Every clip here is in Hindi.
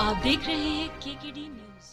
आप देख रहे हैं केकेडी न्यूज।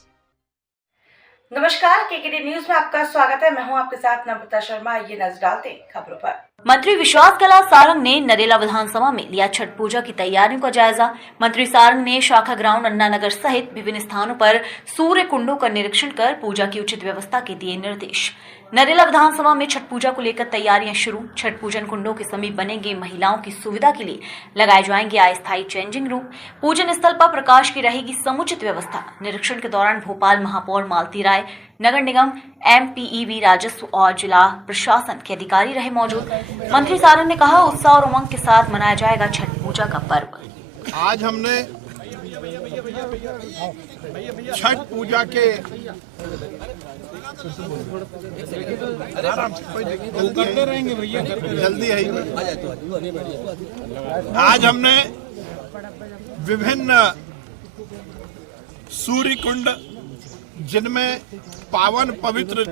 नमस्कार, केकेडी न्यूज में आपका स्वागत है। मैं हूं आपके साथ नम्रता शर्मा। ये नजर डालते हैं खबरों पर। मंत्री विश्वास कला सारंग ने नरेला विधानसभा में लिया छठ पूजा की तैयारियों का जायजा। मंत्री सारंग ने शाखा ग्राउंड अन्ना नगर सहित विभिन्न स्थानों पर सूर्य कुंडों का निरीक्षण कर पूजा की उचित व्यवस्था के दिए निर्देश। नरेला विधानसभा में छठ पूजा को लेकर तैयारियां शुरू। छठ पूजन कुंडों के समीप बनेंगे महिलाओं की सुविधा के लिए लगाए जाएंगे अस्थायी चेंजिंग रूम। पूजन स्थल पर प्रकाश की रहेगी समुचित व्यवस्था। निरीक्षण के दौरान भोपाल महापौर मालती राय, नगर निगम, MPEB, राजस्व और जिला प्रशासन के अधिकारी रहे मौजूद। मंत्री सारंग ने कहा, उत्साह और उमंग के साथ मनाया जाएगा छठ पूजा का पर्व। आज हमने छठ पूजा के रहेंगे भैया, जल्दी है। आज हमने विभिन्न सूर्य कुंड जिनमें पावन पवित्र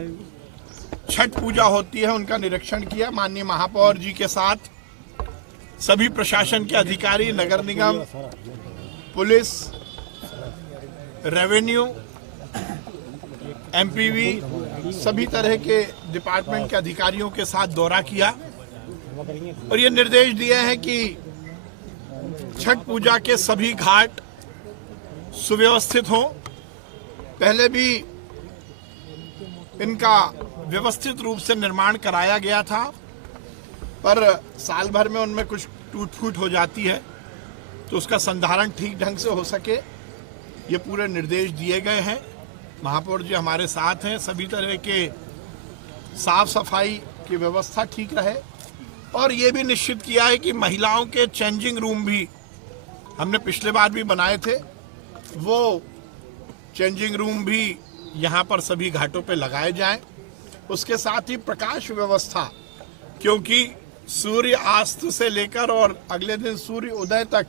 छठ पूजा होती है उनका निरीक्षण किया। माननीय महापौर जी के साथ सभी प्रशासन के अधिकारी, नगर निगम, पुलिस, रेवेन्यू, MPV, सभी तरह के डिपार्टमेंट के अधिकारियों के साथ दौरा किया और ये निर्देश दिए हैं कि छठ पूजा के सभी घाट सुव्यवस्थित हों। पहले भी इनका व्यवस्थित रूप से निर्माण कराया गया था, पर साल भर में उनमें कुछ टूट फूट हो जाती है, तो उसका संधारण ठीक ढंग से हो सके ये पूरे निर्देश दिए गए हैं। महापौर जी हमारे साथ हैं। सभी तरह के साफ सफाई की व्यवस्था ठीक रहे और ये भी निश्चित किया है कि महिलाओं के चेंजिंग रूम भी हमने पिछले बार भी बनाए थे, वो चेंजिंग रूम भी यहाँ पर सभी घाटों पे लगाए जाएं। उसके साथ ही प्रकाश व्यवस्था, क्योंकि सूर्य अस्त से लेकर और अगले दिन सूर्य उदय तक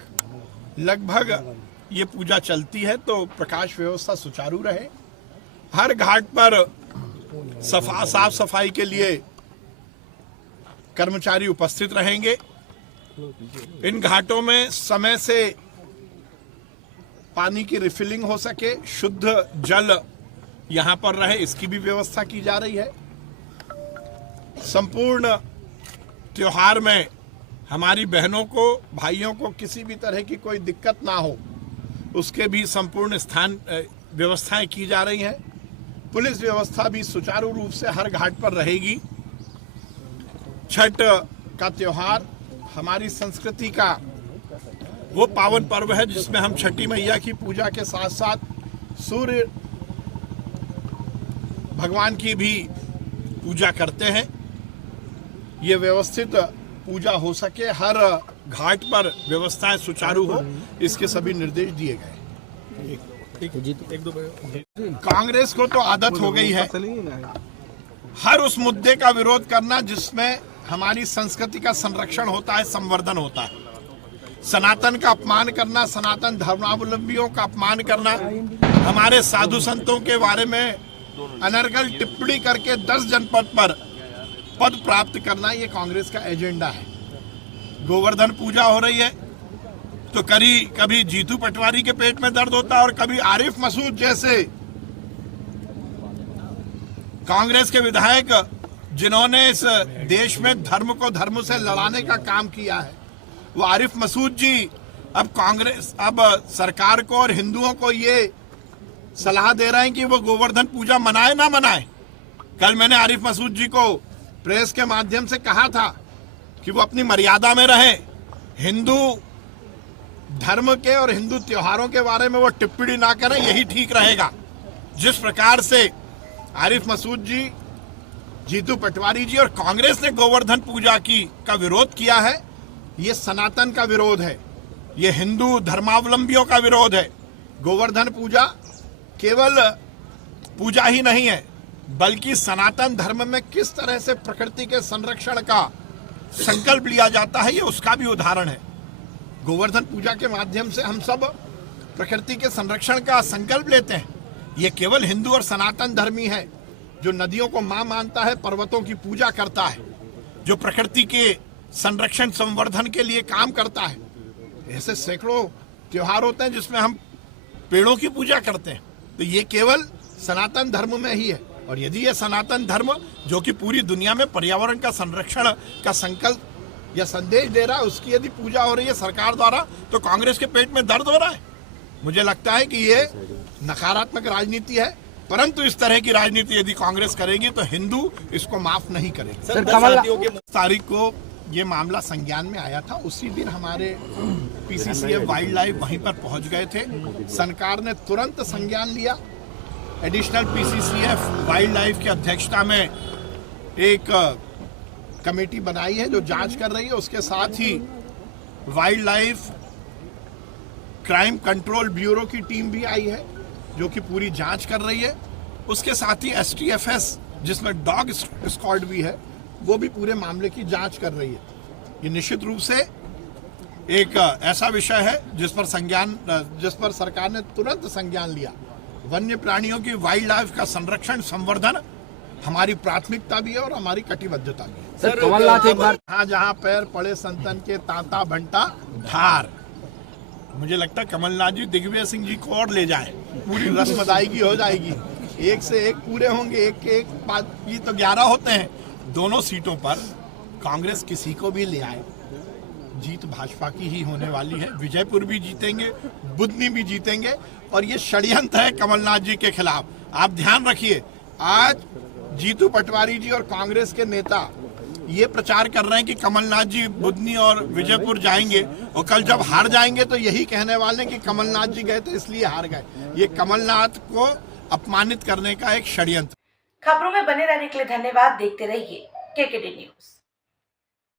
लगभग ये पूजा चलती है, तो प्रकाश व्यवस्था सुचारू रहे। हर घाट पर साफ सफाई के लिए कर्मचारी उपस्थित रहेंगे। इन घाटों में समय से पानी की रिफिलिंग हो सके, शुद्ध जल यहाँ पर रहे, इसकी भी व्यवस्था की जा रही है। संपूर्ण त्योहार में हमारी बहनों को, भाइयों को किसी भी तरह की कोई दिक्कत ना हो, उसके भी संपूर्ण स्थान व्यवस्थाएं की जा रही हैं। पुलिस व्यवस्था भी सुचारू रूप से हर घाट पर रहेगी। छठ का त्योहार हमारी संस्कृति का वो पावन पर्व है जिसमें हम छठी मैया की पूजा के साथ साथ सूर्य भगवान की भी पूजा करते हैं। ये व्यवस्थित पूजा हो सके, हर घाट पर व्यवस्थाएं सुचारू हो, इसके सभी निर्देश दिए गए। कांग्रेस को तो आदत हो गई है हर उस मुद्दे का विरोध करना जिसमें हमारी संस्कृति का संरक्षण होता है, संवर्धन होता है। सनातन का अपमान करना, सनातन धर्मावलंबियों का अपमान करना, हमारे साधु संतों के बारे में अनर्गल टिप्पणी करके 10 जनपद पर पद प्राप्त करना, ये कांग्रेस का एजेंडा है। गोवर्धन पूजा हो रही है तो कभी जीतू पटवारी के पेट में दर्द होता है और कभी आरिफ मसूद जैसे कांग्रेस के विधायक जिन्होंने इस देश में धर्म को धर्म से लड़ाने का काम किया है, वो आरिफ मसूद जी अब सरकार को और हिंदुओं को ये सलाह दे रहे हैं कि वो गोवर्धन पूजा मनाए ना मनाए। कल मैंने आरिफ मसूद जी को प्रेस के माध्यम से कहा था कि वो अपनी मर्यादा में रहे, हिंदू धर्म के और हिंदू त्योहारों के बारे में वो टिप्पणी ना करें, यही ठीक रहेगा। जिस प्रकार से आरिफ मसूद जी, जीतू पटवारी जी और कांग्रेस ने गोवर्धन पूजा का विरोध किया है, ये सनातन का विरोध है, ये हिंदू धर्मावलंबियों का विरोध है। गोवर्धन पूजा केवल पूजा ही नहीं है, बल्कि सनातन धर्म में किस तरह से प्रकृति के संरक्षण का संकल्प लिया जाता है, ये उसका भी उदाहरण है। गोवर्धन पूजा के माध्यम से हम सब प्रकृति के संरक्षण का संकल्प लेते हैं। ये केवल हिंदू और सनातन धर्मी है जो नदियों को मां मानता है, पर्वतों की पूजा करता है, जो प्रकृति के संरक्षण संवर्धन के लिए काम करता है। ऐसे सैकड़ों त्योहार होते हैं जिसमें हम पेड़ों की पूजा करते हैं, तो ये केवल सनातन धर्म में ही है। और यदि ये सनातन धर्म जो कि पूरी दुनिया में पर्यावरण का संरक्षण का संकल्प या संदेश दे रहा है, उसकी यदि पूजा हो रही है सरकार द्वारा, तो कांग्रेस के पेट में दर्द हो रहा है। मुझे लगता है कि ये नकारात्मक राजनीति है, परंतु इस तरह की राजनीति यदि कांग्रेस करेगी तो हिंदू इसको माफ नहीं करेंगे। सर, कमल तारीख को ये मामला संज्ञान में आया था, उसी दिन हमारे पीसीसीएफ वाइल्ड लाइफ वहीं पर पहुंच गए थे। सरकार ने तुरंत संज्ञान लिया। एडिशनल पीसीसीएफ वाइल्ड लाइफ की अध्यक्षता में एक कमेटी बनाई है जो जांच कर रही है। उसके साथ ही wildlife crime control bureau की टीम भी आई है जो कि पूरी जांच कर रही है। उसके साथ ही एसटीएफएस जिसमें डॉग स्क्वाड भी है, वो भी पूरे मामले की जांच कर रही है। ये निश्चित रूप से एक ऐसा विषय है जिस पर सरकार ने तुरंत संज्ञान लिया। वन्य प्राणियों की वाइल्ड लाइफ का संरक्षण संवर्धन हमारी प्राथमिकता भी है और हमारी कटिबद्धता भी है। सर, कमलनाथ एक बार जहाँ पैर पड़े संतन के तांता बंटा धार। मुझे लगता है कमलनाथ जी दिग्विजय सिंह जी को और ले जाएं, पूरी रस्म अदायगी हो जाएगी। एक से एक पूरे होंगे, एक के एक पाँच, ये तो 11 होते हैं। दोनों सीटों पर कांग्रेस किसी को भी ले आए, जीत भाजपा की ही होने वाली है। विजयपुर भी जीतेंगे, बुधनी भी जीतेंगे, और ये षड्यंत्र है कमलनाथ जी के खिलाफ। आप ध्यान रखिए, आज जीतू पटवारी जी और कांग्रेस के नेता ये प्रचार कर रहे हैं कि कमलनाथ जी बुधनी और विजयपुर जाएंगे, और कल जब हार जाएंगे तो यही कहने वाले हैं कि कमलनाथ जी गए थे इसलिए हार गए। ये कमलनाथ को अपमानित करने का एक षड्यंत्र। खबरों में बने रहने के लिए धन्यवाद। देखते रहिए केकेडी न्यूज।